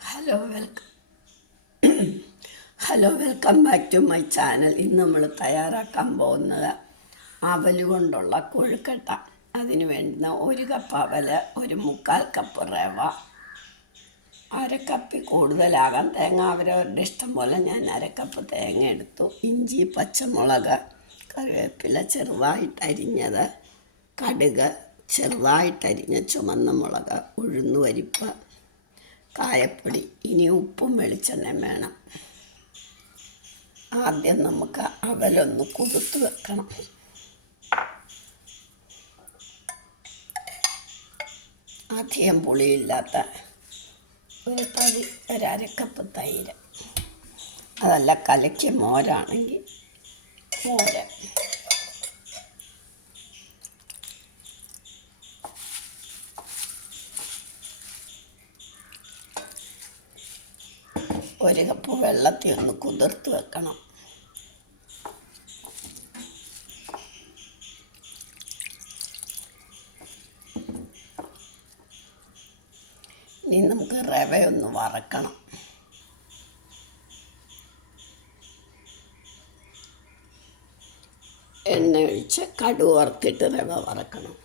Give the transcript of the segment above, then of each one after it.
Hello welcome welcome back to my channel. ഇന്ന് നമ്മൾ തയ്യാറാക്കാൻ പോകുന്നത് അവൽ കൊണ്ടുള്ള കൊഴുക്കട്ട. അതിന് വേണ്ടുന്ന 1 കപ്പ് അവൽ, 1/4 കപ്പ് റവ, അരക്കപ്പിൽ കൂടുതലാകാം തേങ്ങ അവരവരുടെ ഇഷ്ടം പോലെ. ഞാൻ അരക്കപ്പ് തേങ്ങ എടുത്തു. ഇഞ്ചി, പച്ചമുളക്, കറിവേപ്പില ചെറുതായിട്ടരിഞ്ഞത്, കടുക്, ചെറുതായിട്ടരിഞ്ഞ ചുമന്ന മുളക്, ഉഴുന്നുപരിപ്പ്, കായപ്പൊടി. ഇനി ഉപ്പും വെളിച്ചെണ്ണയും വേണം. ആദ്യം നമുക്ക് അവലൊന്ന് കുതിർത്ത് വെക്കണം. അധികം പുളിയില്ലാത്ത ഒരു അരക്കപ്പ് തൈര്, അതല്ല കലക്കിയ മോരാണെങ്കിൽ മോര്, ഒരു കപ്പ് വെള്ളത്തിൽ ഒന്ന് കുതിർത്ത് വെക്കണം. ഇനി നമുക്ക് റവയൊന്ന് വറക്കണം. എണ്ണ ഒഴിച്ച് കടുക് വറുത്തിട്ട് റവ വറക്കണം.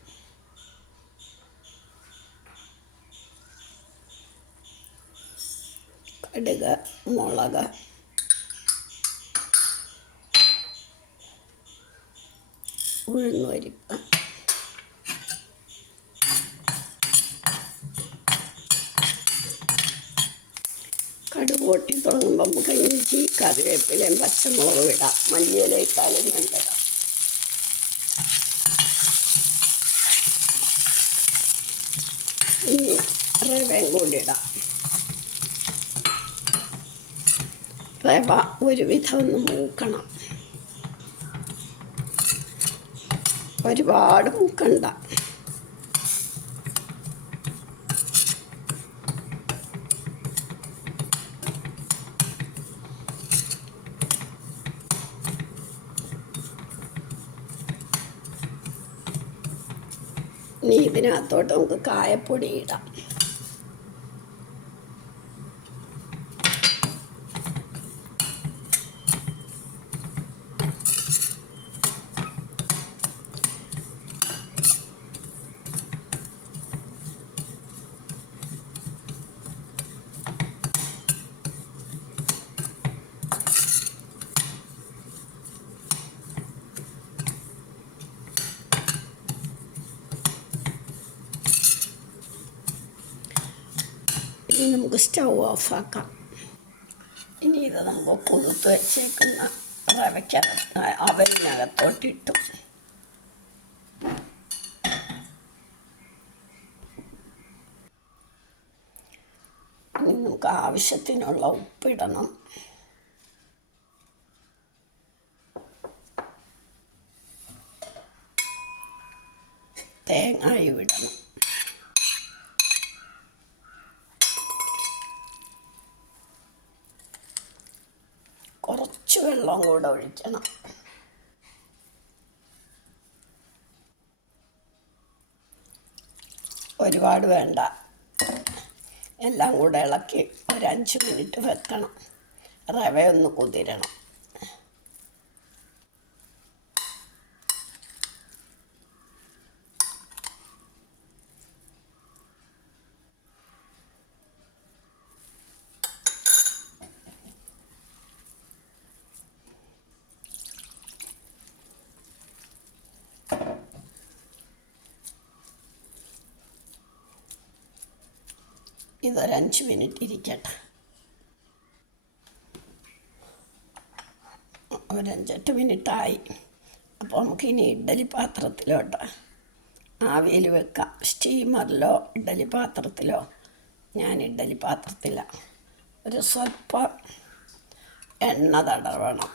കടുക്, മുളക്, ഉഴുന്നുപരിപ്പ്, കടുക് പൊട്ടി തുടങ്ങുമ്പോൾ നമുക്ക് ഇഞ്ചി, കറിവേപ്പിലയും പച്ചമുളകും ഇടാം. മല്ലിയില ഇട്ടാലും നല്ലതാണ്. ഇനി റവയും കൂടി ഇടാം. റവ ഒരുവിധം ഒന്ന് മൂക്കണം. ഒരുപാട് മൂക്കണ്ട. ഇനി ഇതിനകത്തോട്ട് നമുക്ക് കായപ്പൊടി ഇടാം. ഇനി നമുക്ക് സ്റ്റൗ ഓഫാക്കാം. ഇനി ഇത് നമുക്ക് കുതിർത്ത് വെച്ചേക്കുന്ന അവലിനകത്തോട്ടിട്ടു. ഇനി നമുക്ക് ആവശ്യത്തിനുള്ള ഉപ്പിടണം. തേങ്ങയും ഇടണം. കുറച്ച് വെള്ളം കൂടെ ഒഴിക്കണം. ഒരുപാട് വേണ്ട. എല്ലാം കൂടെ ഇളക്കി ഒരു 5 മിനിറ്റ് വെക്കണം. റവയൊന്ന് കുതിരണം. ഇതൊരു 5 മിനിറ്റ് ഇരിക്കട്ടെ. ഒരു 5-8 മിനിറ്റായി. അപ്പോൾ നമുക്കിനി ഇഡ്ഡലി പാത്രത്തിലോട്ട് ആവിയിൽ വെക്കാം. സ്റ്റീമറിലോ ഇഡ്ഡലി പാത്രത്തിലോ. ഞാൻ ഇഡ്ഡലി പാത്രത്തിലാണ്. ഒരു സ്വല്പം എണ്ണ തടവണം.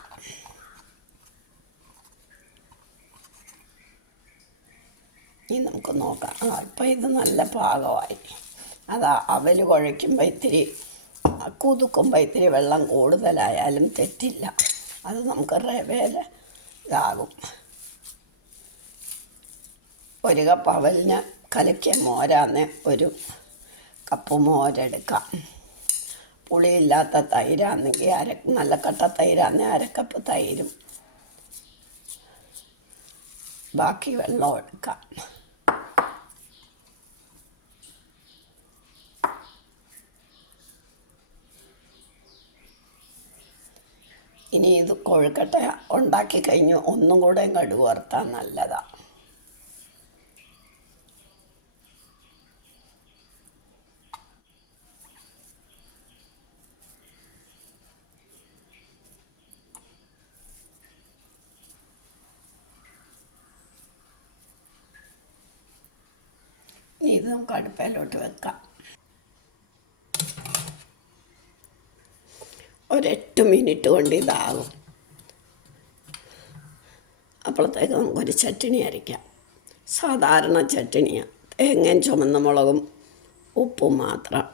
ഇനി നമുക്ക് നോക്കാം. ഇപ്പം ഇത് നല്ല പാകമായി. അതാ അവൽ കുഴയ്ക്കുമ്പോൾ ഇത്തിരി കുതുക്കുമ്പോൾ ഇത്തിരി വെള്ളം കൂടുതലായാലും തെറ്റില്ല. അത് നമുക്ക് റവയിൽ ഇതാകും. 1 കപ്പ് അവലിന് കലക്കിയ മോരാന്ന് 1 കപ്പ് മോരെടുക്കാം. പുളിയില്ലാത്ത തൈരാണെങ്കിൽ നല്ല കട്ട തൈരാണെങ്കിൽ 1/2 കപ്പ് തൈരും ബാക്കി വെള്ളം എടുക്കാം. ഇനി ഇത് കൊഴുക്കട്ട ഉണ്ടാക്കി കഴിഞ്ഞ് ഒന്നും കൂടെ കടുക് വറുത്താൽ നല്ലതാണ്. ഇനി ഇത് നമുക്ക് അടുപ്പയിലോട്ട് വെക്കാം. ഒരു 8 മിനിറ്റ് കൊണ്ട് ഇതാകും. അപ്പോഴത്തേക്ക് നമുക്കൊരു ചട്ടിണി അരയ്ക്കാം. സാധാരണ ചട്ടിണിയാണ്, തേങ്ങയും ചുമന്ന മുളകും ഉപ്പും മാത്രം.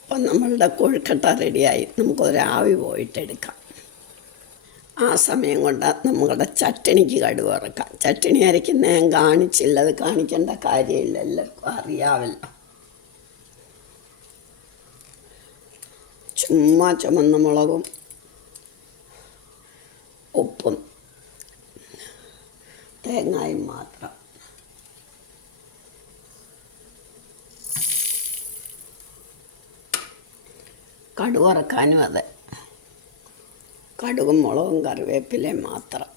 അപ്പം നമ്മളുടെ കൊഴുക്കട്ട റെഡിയായി. നമുക്കൊരാവി പോയിട്ടെടുക്കാം. ആ സമയം കൊണ്ട് നമ്മുടെ ചട്ടിണിക്ക് കടുക് വറുക്കാം. ചട്ടിണി അരയ്ക്കുന്ന ഞാൻ കാണിച്ചില്ല, അത് കാണിക്കേണ്ട കാര്യമില്ല, എല്ലാവർക്കും അറിയാമല്ലോ. ചുമ്മാ ചുമന്ന മുളകും ഉപ്പും തേങ്ങയും മാത്രം. കടുക് വറുക്കാനും അതെ, കടുകും മുളകും കറിവേപ്പിലയും മാത്രം.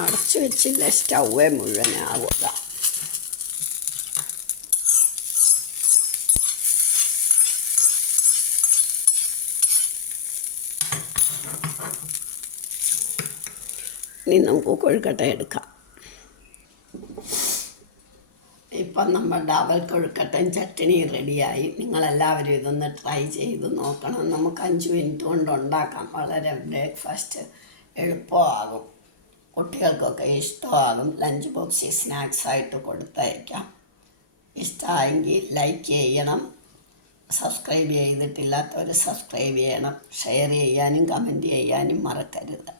അടച്ചു വെച്ചില്ല, സ്റ്റൗവേ മുഴുവനാകുക. ഇനി നമുക്ക് കൊഴുക്കട്ട എടുക്കാം. ഇപ്പം നമ്മുടെ അവൽ കൊഴുക്കട്ടയും ചട്ടിണിയും റെഡിയായി. നിങ്ങളെല്ലാവരും ഇതൊന്ന് ട്രൈ ചെയ്ത് നോക്കണം. നമുക്ക് 5 മിനിറ്റ് കൊണ്ട് ഉണ്ടാക്കാം. വളരെ ബ്രേക്ക്ഫാസ്റ്റ് എളുപ്പമാകും, കുട്ടികൾക്കൊക്കെ ഇഷ്ടമാകും. ലഞ്ച് ബോക്സിൽ സ്നാക്സായിട്ട് കൊടുത്തയക്കാം. ഇഷ്ടമായെങ്കിൽ ലൈക്ക് ചെയ്യണം, സബ്സ്ക്രൈബ് ചെയ്തിട്ടില്ലാത്തവർ സബ്സ്ക്രൈബ് ചെയ്യണം, ഷെയർ ചെയ്യാനും കമൻറ്റ് ചെയ്യാനും മറക്കരുത്.